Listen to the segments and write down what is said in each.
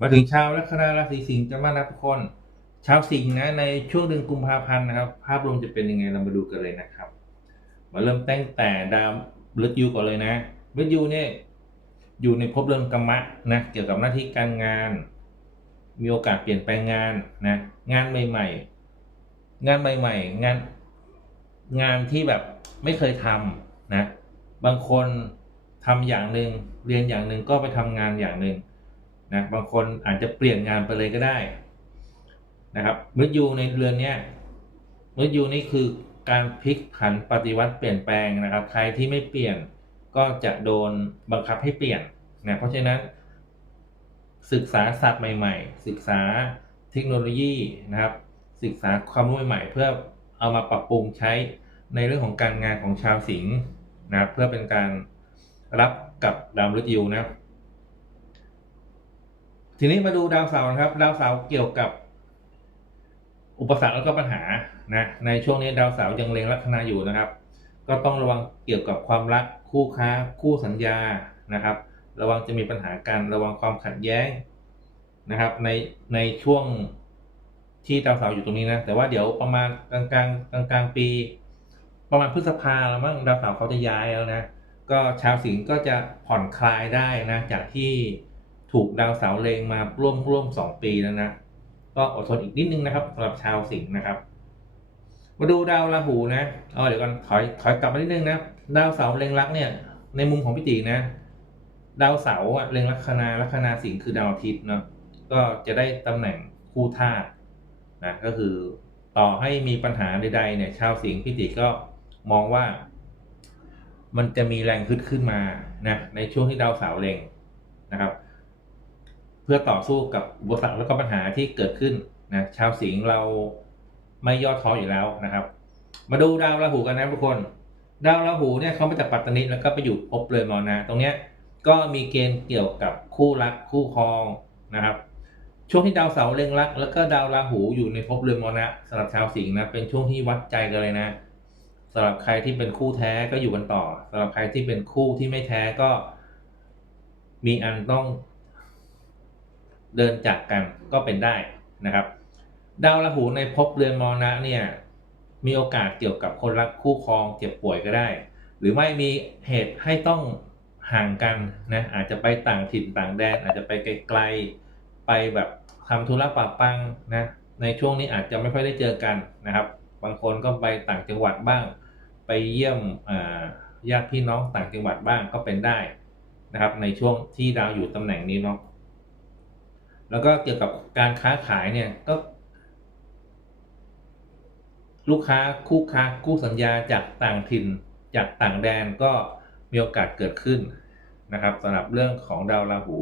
มาถึงชาวลัคนาราศีสิงห์กันบ้านะทุกคน ชาวสิงห์นะในช่วงเดือนกุมภาพันธ์นะครับ ภาพรวมจะเป็นยังไงเรามาดูกันเลยนะครับ มาเริ่มตั้งแต่ดาวมฤตยูก่อนเลยนะมฤตยูเนี่ยอยู่ในภพเรือนกรรมะนะเกี่ยวกับหน้าที่การงาน มีโอกาสเปลี่ยนแปลงงานนะงานใหม่ ๆ งานใหม่ ๆ งานงานที่แบบไม่เคยทำนะบางคนทำอย่างหนึ่งเรียนอย่างหนึ่งก็ไปทำงานอย่างหนึ่ง นะบางคนอาจจะเปลี่ยนงานไปเลยก็ได้นะครับมฤตยูในเรือนเนี้ยมฤตยูนี่คือการพลิกผันปฏิวัติเปลี่ยนแปลงนะครับ ใครที่ไม่เปลี่ยนก็จะโดนบังคับให้เปลี่ยนนะเพราะฉะนั้นศึกษาศาสตร์ใหม่ ๆ ศึกษาเทคโนโลยีนะครับ ศึกษาความรู้ใหม่ๆเพื่อเอามาปรับปรุงใช้ในเรื่องของการงานของชาวสิงห์นะเพื่อเป็นการรับกับดาวมฤตยูนะครับ ทีนี้มาดูดาวเสาร์นะครับ ดาวเสาร์เกี่ยวกับ อุปสรรคแล้วก็ปัญหานะในช่วงนี้ดาวเสาร์ยังเล็งลัคนาอยู่นะครับ ก็ต้องระวังเกี่ยวกับความรักคู่ค้า คู่สัญญานะครับ ระวังจะมีปัญหาการระวังความขัดแย้งนะครับ ในในช่วงที่ดาวเสาร์อยู่ตรงนี้นะ แต่ว่าเดี๋ยวประมาณกลางกลางกลางกลางปี ประมาณพฤษภาแล้วมั้งดาวเสาร์เขาจะย้ายแล้วนะก็ชาวสิงห์ก็จะผ่อนคลายได้นะจากที่ ถูกดาวเสาร์เลงมาร่วมร่วมสองปีแล้วนะก็อดทนอีกนิดนึงนะครับสำหรับชาวสิงห์นะครับ มาดูดาวราหูนะเอาเดี๋ยวกันถอยถอยกลับมานิดนึงนะดาวเสาร์เลงลักเนี่ย ในมุมของพี่ตีนะ ดาวเสาร์เลงลัคนาลัคนาสิงห์คือดาวอาทิตย์เนาะก็จะได้ตำแหน่งคู่ธาตุนะก็คือต่อให้มีปัญหาใดๆเนี่ย ชาวสิงห์พี่ติก็มองว่า มันจะมีแรงขึ้นขึ้นมานะในช่วงที่ดาวเสาร์เล็งนะครับ พื่อต่อสู้กับอุปสรรคแล้วก็ปัญหาที่เกิดขึ้นนะชาวสิงห์เราไม่ย่อท้ออยู่แล้วนะครับ มาดูดาวราหูกันนะทุกคน ดาวราหูเนี่ยเขามาจากปัตตานีแล้วก็ไปอยู่ภพเรือนมรณะตรงเนี้ยก็มีเกณฑ์เกี่ยวกับคู่รักคู่ครองนะครับ ช่วงที่ดาวเสาร์เล็งรัก แล้วก็ดาวราหูอยู่ในภพเรือนมรณะสำหรับชาวสิงห์นะเป็นช่วงที่วัดใจกันเลยนะสำหรับใครที่เป็นคู่แท้ก็อยู่กันต่อสำหรับใครที่เป็นคู่ที่ไม่แท้ก็ มีอันต้อง เดินจากกันก็เป็นได้นะครับ ดาวราหูในภพเรือนมรณะเนี่ยมีโอกาสเกี่ยวกับคนรักคู่ครองเจ็บป่วยก็ได้ หรือไม่มีเหตุให้ต้องห่างกันนะอาจจะไปต่างถิ่นต่างแดน อาจจะไปไกลๆไปแบบทำธุระปะปังนะในช่วงนี้อาจจะไม่ค่อยได้เจอกันนะครับ บางคนก็ไปต่างจังหวัดบ้าง ไปเยี่ยมญาติพี่น้องต่างจังหวัดบ้างก็เป็นได้นะครับ ในช่วงที่ดาวอยู่ตำแหน่งนี้เนาะ แล้วก็เกี่ยวกับการค้าขายเนี่ยก็ ลูกค้าคู่ค้าคู่สัญญาจากต่างถิ่น จากต่างแดนก็มีโอกาสเกิดขึ้นนะครับสำหรับเรื่องของดาวราหู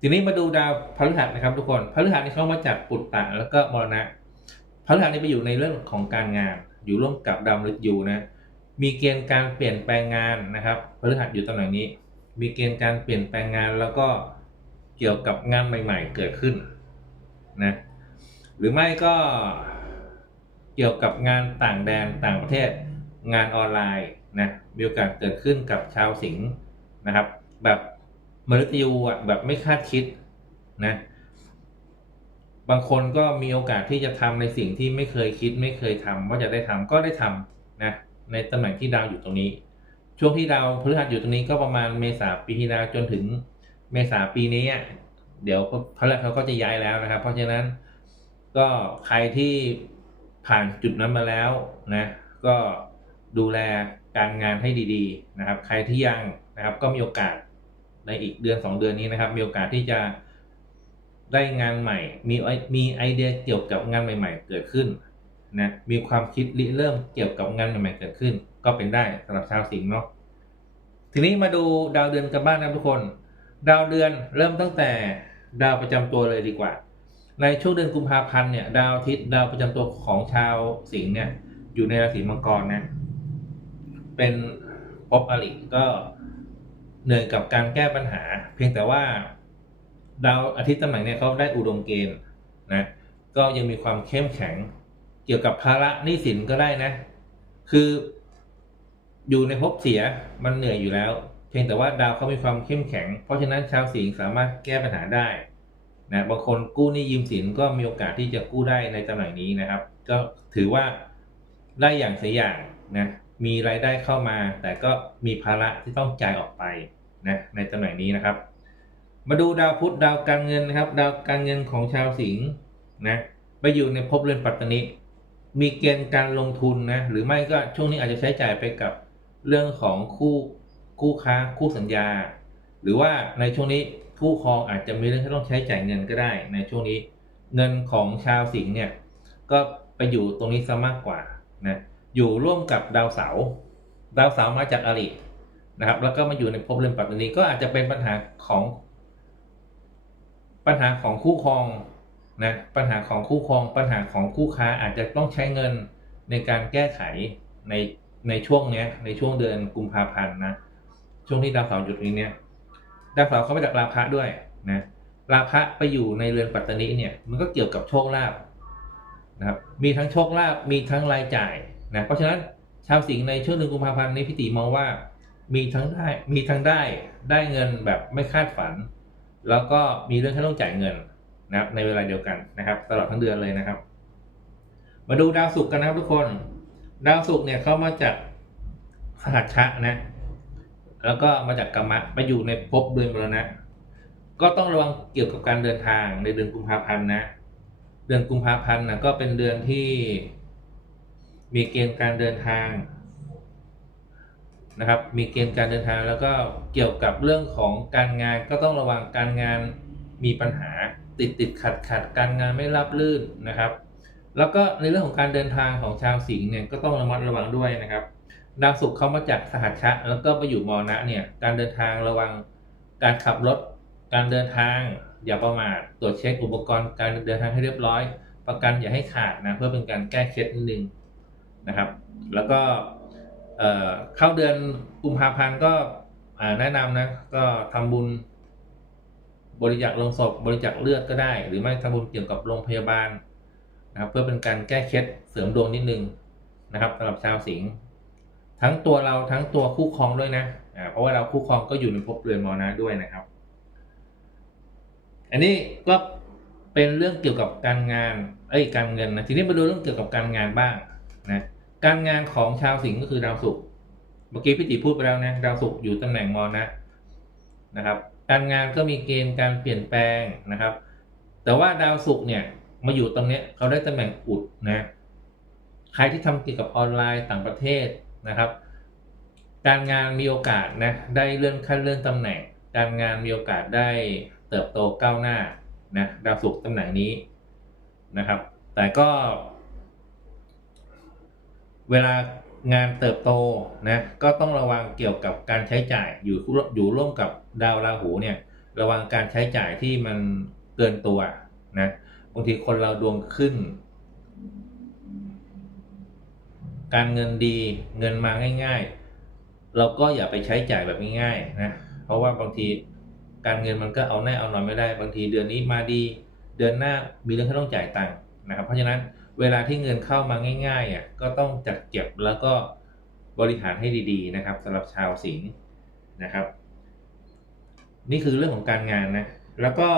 ทีนี้มาดูดาวพฤหัสนะครับ ทุกคนพฤหัสนี่เข้ามาจากปุตตะแล้วก็มรณะพฤหัสนี่ไปอยู่ในเรื่องของการงาน อยู่ร่วมกับดาวมฤตยูนะมีเกณฑ์การเปลี่ยนแปลงงานนะครับพฤหัสอยู่ตำแหน่งนี้ มีเกณฑ์การเปลี่ยนแปลงงานแล้วก็ เกี่ยวกับงานใหม่ ๆ เกิดขึ้นนะหรือไม่ก็เกี่ยวกับงานต่างแดนต่างประเทศงานออนไลน์นะมีโอกาสเกิดขึ้นกับชาวสิงห์นะครับ แบบมฤตยูอะแบบไม่คาดคิดนะบางคนก็มีโอกาสที่จะทำในสิ่งที่ไม่เคยคิด ไม่เคยทำว่าจะได้ทำก็ได้ทำนะในตำแหน่งที่ดาวอยู่ตรงนี้ ช่วงที่ดาวพฤหัสอยู่ตรงนี้ก็ประมาณเมษาปีที่แล้วจนถึง เมษาปีนี้เดี๋ยวพฤหัสเขาก็จะย้ายแล้วนะครับ เพราะฉะนั้นก็ใครที่ผ่านจุดนั้นมาแล้วนะ ก็ดูแลการงานให้ดีๆนะครับ ใครที่ยังนะครับ ก็มีโอกาสในอีกเดือนสองเดือนนี้นะครับ มีโอกาสที่จะได้งานใหม่ มีไอมีไอเดียเกี่ยวกับงานใหม่ ๆ เกิดขึ้นนะมีความคิดริเริ่มเกี่ยวกับงานใหม่ๆเกิดขึ้น ก็เป็นได้สำหรับชาวสิงห์เนาะทีนี้มาดูดาวเดือนกันบ้างนะทุกคน ดาวเดือนเริ่มตั้งแต่ดาวประจำตัวเลยดีกว่า ในช่วงเดือนกุมภาพันธ์เนี่ยดาวอาทิตย์ดาวประจำตัวของชาวสิงห์เนี่ยอยู่ในราศีมังกรนะ เป็นภพอริก็เหนื่อยกับการแก้ปัญหา เพียงแต่ว่าดาวอาทิตย์ตำแหน่งเนี่ยเขาได้อุดมเกณฑ์นะก็ยังมีความเข้มแข็ง เกี่ยวกับภาระหนี้สินก็ได้นะ คืออยู่ในภพเสียมันเหนื่อยอยู่แล้ว เพียงแต่ว่าดาวเขามีความเข้มแข็ง เพราะฉะนั้นชาวสิงห์สามารถแก้ปัญหาได้นะบางคนกู้หนี้ยืมสินก็มีโอกาสที่จะกู้ได้ในตำแหน่งนี้นะครับ ก็ถือว่าได้อย่างเสียอย่างนะมีรายได้เข้ามา แต่ก็มีภาระที่ต้องจ่ายออกไปนะในตำแหน่งนี้นะครับ มาดูดาวพุธดาวการเงินนะครับ ดาวการเงินของชาวสิงห์นะไปอยู่ในภพเรือนปัตตนิมีเกณฑ์การลงทุนนะหรือไม่ก็ช่วงนี้อาจจะใช้จ่ายไปกับเรื่องของคู่ คู่ค้าคู่สัญญา หรือว่าในช่วงนี้คู่ครองอาจจะมีเรื่องที่ต้องใช้จ่ายเงินก็ได้ ในช่วงนี้เงินของชาวสิงห์เนี่ยก็ไปอยู่ตรงนี้ซะมากกว่านะอยู่ร่วมกับดาวเสาร์ดาวเสาร์มาจากอรินะครับ แล้วก็มาอยู่ในภพเรือนปัตตานีก็อาจจะเป็นปัญหาของปัญหาของคู่ครองนะปัญหาของคู่ครองปัญหาของคู่ค้าอาจจะต้องใช้เงินในการแก้ไขในในช่วงเนี้ยในช่วงเดือนกุมภาพันธ์นะ ช่วงที่ดาวเสาร์หยุดนี้เนี่ยดาวเสาร์เขามาจากราพะด้วยนะราพะไปอยู่ในเรือนปัตตานิเนี่ยมันก็เกี่ยวกับโชคลาภนะครับมีทั้งโชคลาภมีทั้งรายจ่ายนะเพราะฉะนั้นชาวสิงห์ในช่วงเดือนกุมภาพันธ์นี้พี่ติมองว่ามีทั้งได้มีทั้งได้ได้เงินแบบไม่คาดฝัน แล้วก็มีเรื่องที่ต้องจ่ายเงินนะครับในเวลาเดียวกันนะครับ ตลอดทั้งเดือนเลยนะครับ มาดูดาวศุกร์กันนะครับทุกคน ดาวศุกร์เนี่ยเขามาจากสหัชชะนะ แล้วก็มาจากกรรมะไปอยู่ในภพเดือนมรณะ ก็ต้องระวังเกี่ยวกับการเดินทางในเดือนกุมภาพันธ์นะ เดือนกุมภาพันธ์นะก็เป็นเดือนที่มีเกณฑ์การเดินทางนะครับ มีเกณฑ์การเดินทางแล้วก็เกี่ยวกับเรื่องของการงานก็ต้องระวังการงานมีปัญหาติดติดขัดขัดการงานไม่รับลื่นนะครับ แล้วก็ในเรื่องของการเดินทางของชาวสิงห์เนี่ยก็ต้องระมัดระวังด้วยนะครับ ดาวศุกร์เขามาจากสหัชชะแล้วก็ไปอยู่มรณะเนี่ย การเดินทางระวังการขับรถ การเดินทาง อย่าประมาทตรวจเช็คอุปกรณ์การเดินทางให้เรียบร้อย ประกันอย่าให้ขาดนะเพื่อเป็นการแก้เคล็ดนิดนึงนะครับ แล้วก็เข้าเดือนกุมภาพันธ์ก็แนะนำนะก็ทำบุญบริจาคลงศพบริจาคเลือดก็ได้ หรือไม่ทำบุญเกี่ยวกับโรงพยาบาลนะครับ เพื่อเป็นการแก้เคล็ดเสริมดวงนิดนึงนะครับสำหรับชาวสิงห์ ทั้งตัวเราทั้งตัวคู่ครองด้วยนะอ่าเพราะว่าเราคู่ครองก็อยู่ในภพเรือนมรณะด้วยนะครับ อันนี้ก็เป็นเรื่องเกี่ยวกับการงาน เอ้ยการเงินนะทีนี้มาดูเรื่องเกี่ยวกับการงานบ้างนะการงานของชาวสิงห์ก็คือดาวศุกร์เมื่อกี้พี่ติพูดไปแล้วนะดาวศุกร์อยู่ตำแหน่งมรณะนะครับ การงานก็มีเกณฑ์การเปลี่ยนแปลงนะครับ แต่ว่าดาวศุกร์เนี่ยมาอยู่ตรงเนี้ยเขาได้ตำแหน่งอุดนะใครที่ทำเกี่ยวกับออนไลน์ต่างประเทศ นะครับ การงานมีโอกาสนะได้เลื่อนขั้นเลื่อนตำแหน่ง การงานมีโอกาสได้เติบโตก้าวหน้านะดาวศุกร์ตำแหน่งนี้นะครับ แต่ก็ เวลางานเติบโตนะก็ต้องระวังเกี่ยวกับการใช้จ่ายอยู่อยู่ร่วมกับดาวราหูเนี่ย ระวังการใช้จ่ายที่มันเกินตัวนะบางทีคนเราดวงขึ้น การเงินดีเงินมาง่าย ๆ เราก็อย่าไปใช้จ่ายแบบง่ายๆนะเพราะว่าบางทีการเงินมันก็เอาแน่เอานอนไม่ได้ บางทีเดือนนี้มาดี เดือนหน้ามีเรื่องที่ต้องจ่ายตังค์นะครับ เพราะฉะนั้นเวลาที่เงินเข้ามาง่ายๆอะก็ต้องจัดเก็บแล้วก็บริหารให้ดีๆนะครับสำหรับชาวสิงห์นะครับ นี่คือเรื่องของการงานนะแล้วก็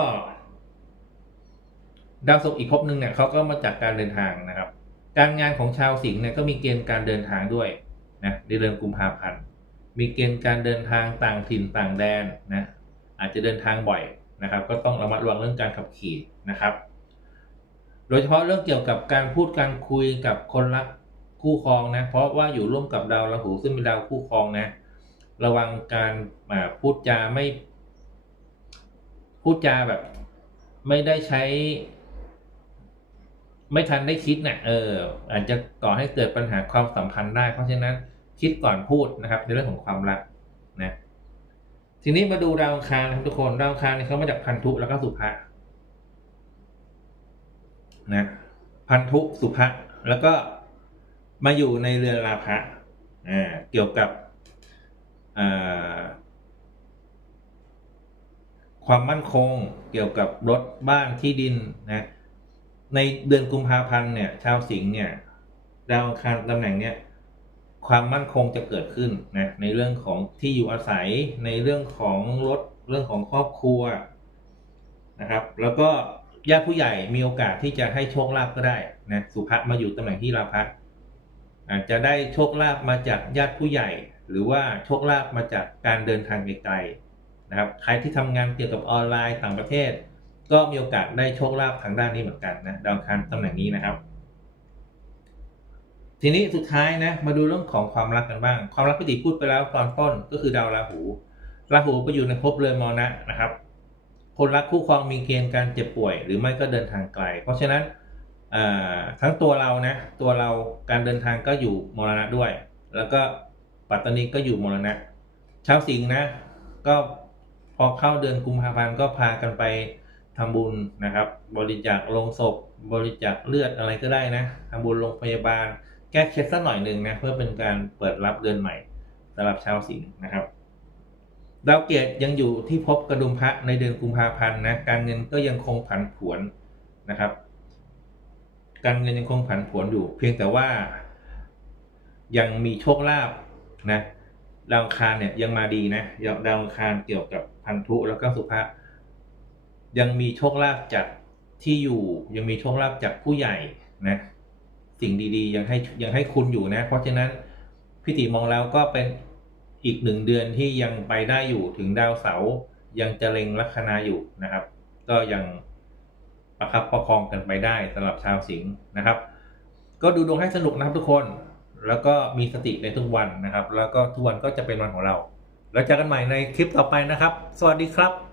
ดาวศุกร์อีกภพหนึ่งเนี่ยเขาก็มาจากการเดินทางนะครับ การงานของชาวสิงห์เนี่ยก็มีเกณฑ์การเดินทางด้วยนะในเดือนกุมภาพันธ์มีเกณฑ์การเดินทางต่างถิ่นต่างแดนนะอาจจะเดินทางบ่อยนะครับ ก็ต้องระมัดระวังเรื่องการขับขี่นะครับ โดยเฉพาะเรื่องเกี่ยวกับการพูดการคุยกับคนรักคู่ครองนะเพราะว่าอยู่ร่วมกับดาวราหูซึ่งเป็นดาวคู่ครองนะระวังการพูดจาไม่ พูดจาแบบ ไม่ได้ใช้ ไม่ทันได้คิดนะ่ะเออ อาจจะก่อให้เกิดปัญหาความสัมพันธ์ได้ เพราะฉะนั้นคิดก่อนพูดนะครับ ในเรื่องของความรักนะทีนี้มาดูดาวอังคารนะครับทุกคนดาวอังคารเนี่ยเขามาจากพันธุแล้วก็สุภะนะพันธุสุภะแล้วก็มาอยู่ในเรือนราภะอ่าเกี่ยวกับอ่าความมั่นคง เกี่ยวกับรถบ้านที่ดินนะ ในเดือนกุมภาพันธ์เนี่ย ชาวสิงห์เนี่ยดาวอังคารตำแหน่งเนี่ยความมั่นคงจะเกิดขึ้นนะในเรื่องของที่อยู่อาศัยในเรื่องของรถเรื่องของครอบครัวนะครับ แล้วก็ญาติผู้ใหญ่มีโอกาสที่จะให้โชคลาภก็ได้นะสุภะมาอยู่ตำแหน่งที่ราพะอาจจะได้โชคลาภมาจากญาติผู้ใหญ่ หรือว่าโชคลาภมาจากการเดินทางไกลๆนะครับ ใครที่ทำงานเกี่ยวกับออนไลน์ต่างประเทศ ก็มีโอกาสได้โชคลาภทางด้านนี้เหมือนกันนะดาวอังคารตำแหน่งนี้นะครับ ทีนี้สุดท้ายนะ มาดูเรื่องของความรักกันบ้าง ความรักพิติพูดไปแล้วตอนต้นก็คือดาวราหูราหูไปอยู่ในภพเรือนมรณะนะครับ คนรักคู่ครองมีเกณฑ์การเจ็บป่วย หรือไม่ก็เดินทางไกล เพราะฉะนั้นทั้งตัวเรานะตัวเราการเดินทางก็อยู่มรณะด้วย แล้วก็ปัตตานีก็อยู่มรณะชาวสิงห์นะ ก็พอเข้าเดือนกุมภาพันธ์ก็พากันไป ทำบุญนะครับ บริจาคลงศพ บริจาคเลือดอะไรก็ได้นะทำบุญโรงพยาบาล แก้เคล็ดสักหน่อยหนึ่งนะเพื่อเป็นการเปิดรับเดือนใหม่สำหรับชาวสิงห์นะครับดาวเกตยังอยู่ที่ภพกระดุมพระในเดือนกุมภาพันธ์นะการเงินก็ยังคงผันผวนนะครับ การเงินยังคงผันผวนอยู่ เพียงแต่ว่า ยังมีโชคลาภนะดาวคารเนี่ยยังมาดีนะดาวคารเกี่ยวกับพันธุแล้วก็สุภะ ยังมีโชคลาภจากที่อยู่ ยังมีโชคลาภจากผู้ใหญ่นะสิ่งดีๆ ยังให้ยังให้คุณอยู่นะ เพราะฉะนั้นพิติมองแล้วก็เป็นอีกหนึ่งเดือนที่ยังไปได้อยู่ถึงดาวเสาร์ยังจะเล็งลัคนาอยู่นะครับ ก็ยังประคับประคองกันไปได้สำหรับชาวสิงห์นะครับ ก็ดูดวงให้สนุกนะครับทุกคนแล้วก็มีสติในทุกวันนะครับ แล้วก็ทุกวันก็จะเป็นวันของเรา แล้วเจอกันใหม่ในคลิปต่อไปนะครับ สวัสดีครับ